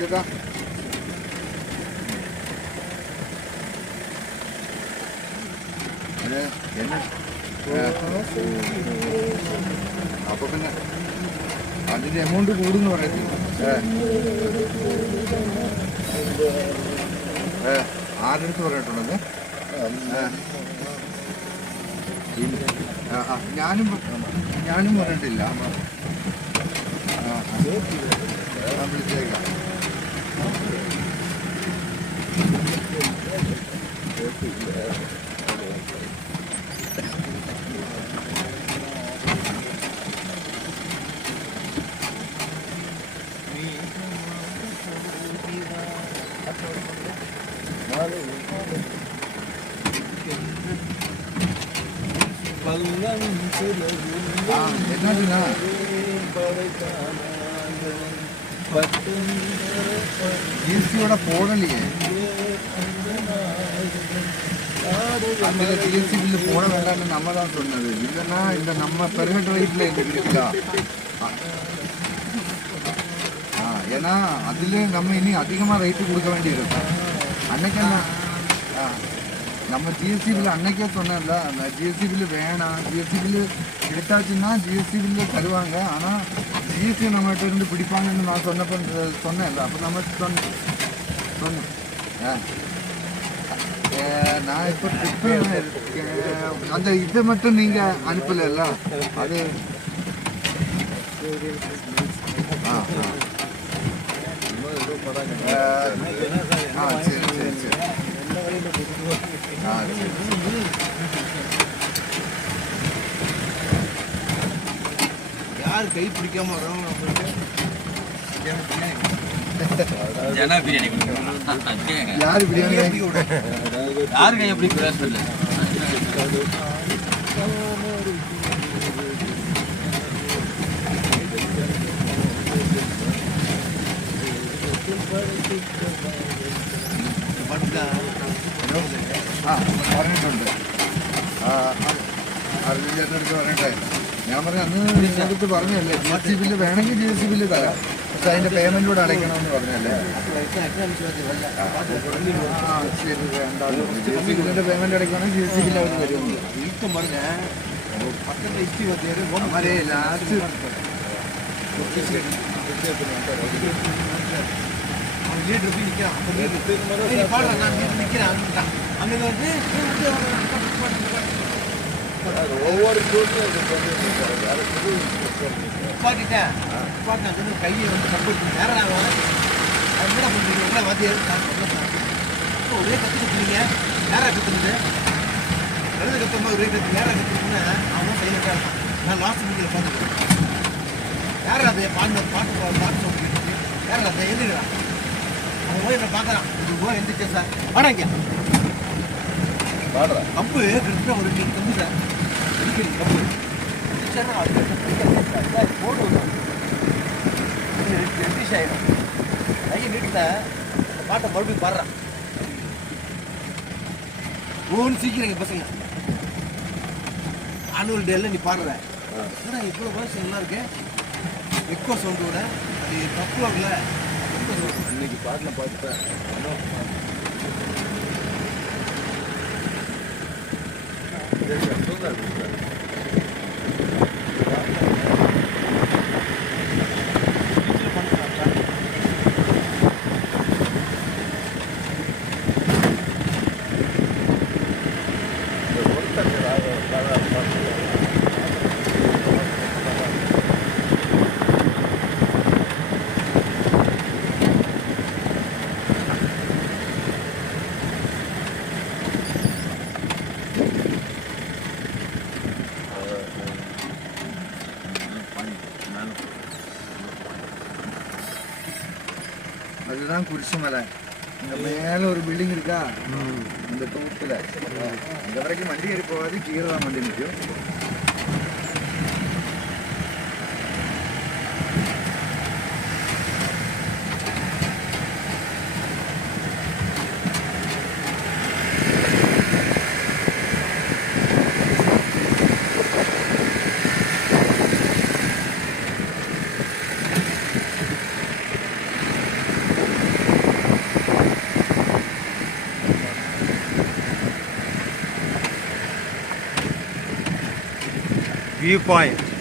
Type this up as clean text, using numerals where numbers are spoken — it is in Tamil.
ചേട്ടാ അപ്പൊ പിന്നെ അതിന്റെ എമൗണ്ട് കൂടുന്ന് പറയത്തില്ല. ആരെടുത്ത് പറഞ്ഞിട്ടുള്ളത്? ഞാനും പറഞ്ഞിട്ടില്ല. വിളിച്ചേക്കാം. என்னதுண்ணா ஜிஎஸ்டியோட போடலையே, அந்த ஜிஎஸ்டி பில்லு போட வேண்டாம்னு நம்ம தான் சொன்னது. இல்லைன்னா இந்த நம்ம பெர்ஹெட் ரேட்டில் எங்களுக்கு இருக்கா? ஏன்னா அதில் நம்ம இனி அதிகமாக ரேட்டு கொடுக்க வேண்டியிருக்கும். அன்னைக்கு என்ன நம்ம ஜிஎஸ்டி பில்லு அன்னைக்கே சொன்னேன்ல, அந்த ஜிஎஸ்டி பில்லு வேணாம், ஜிஎஸ்டி பில்லு எடுத்தாச்சுன்னா ஜிஎஸ்டி பில்லு தருவாங்க, ஆனால் ஜிஎஸ்டி நம்மகிட்ட இருந்து பிடிப்பாங்கன்னு நான் சொன்னேன்ல. அப்போ நம்ம சொன்னேன் நான் இப்போ அந்த இதை மட்டும் நீங்கள் அனுப்பலைல்ல, அது சரி சரி சரி யார் கை பிடிக்காம வரோம் யாரு பிரியாணி யாரு கை எப்படி பேசல പറഞ്ഞിട്ടുണ്ട്. ചേട്ടനടുത്ത് പറഞ്ഞിട്ടേ ഞാൻ പറഞ്ഞു അന്ന് നിങ്ങളടുത്ത് പറഞ്ഞല്ലേ ജി എസ് ടി ബില്ല് വേണമെങ്കിൽ ജി എസ് ടി ബില്ല് തരാം, പക്ഷെ അതിൻ്റെ പേയ്മെൻറ്റ് കൂടെ അടയ്ക്കണമെന്ന് പറഞ്ഞല്ലേ. ശരി വേണ്ട, ജി എസ് ടി ബില്ലിൻ്റെ പേയ്മെൻറ്റ് അടയ്ക്കുകയാണെങ്കിൽ ജി എസ് ടി ബില്ല് അവർ തരുമെന്ന് അവരെ ലാസ്റ്റ് லீடர் போய் நிற்கிறான். நிற்கிறான் அங்கே வந்து ஒவ்வொரு பாட்டிட்டேன் பாட்டினா கையை வந்து கம்பெனி நேரம் அது என்ன பண்ணுறீங்க வந்து ஒரே கற்றுக்கிட்டீங்க நேராக கற்றுக்குது எழுத கற்றும்போது ஒரே கற்று நேராக கற்றுக்குன்னு அவன் கையில் தான் நான் லாஸ்ட் மீட்டில் பார்த்துக்கிறேன். யாரும் அதை பாட்டு சொல்லிட்டு யாரும் அதை எழுதிடுறான். அவன் போய் என்ன பார்க்குறான், இது போய் எழுந்திரிச்சேன் சார் வாடாங்க கப்பு கிட்ட ஒரு கம்பு சார் அடிக்கடி கப்பு போடுவோம் ரெட்டிஷ் ஆகிடும். கையை நீட்டில் அந்த பாட்டை மறுபடியும் பாடுறான். ஒவ்வொன்று சீக்கிரம் பசங்க ஆனுவல் டேல நீ பாடுற இவ்வளோ வயசு நல்லா இருக்கு எக்கோ சவுண்டோட அது தப்பு ஆகல. இன்னைக்கு பாட்டில் பார்த்துட்டேன் அதுதான் குடிசுமலை. இங்கே மேலே ஒரு பில்டிங் இருக்கா, அந்த தூரத்தில் அங்கே வரைக்கும் வண்டி ஏறி போகாது, கீழே தான் வண்டி நிற்கும். View point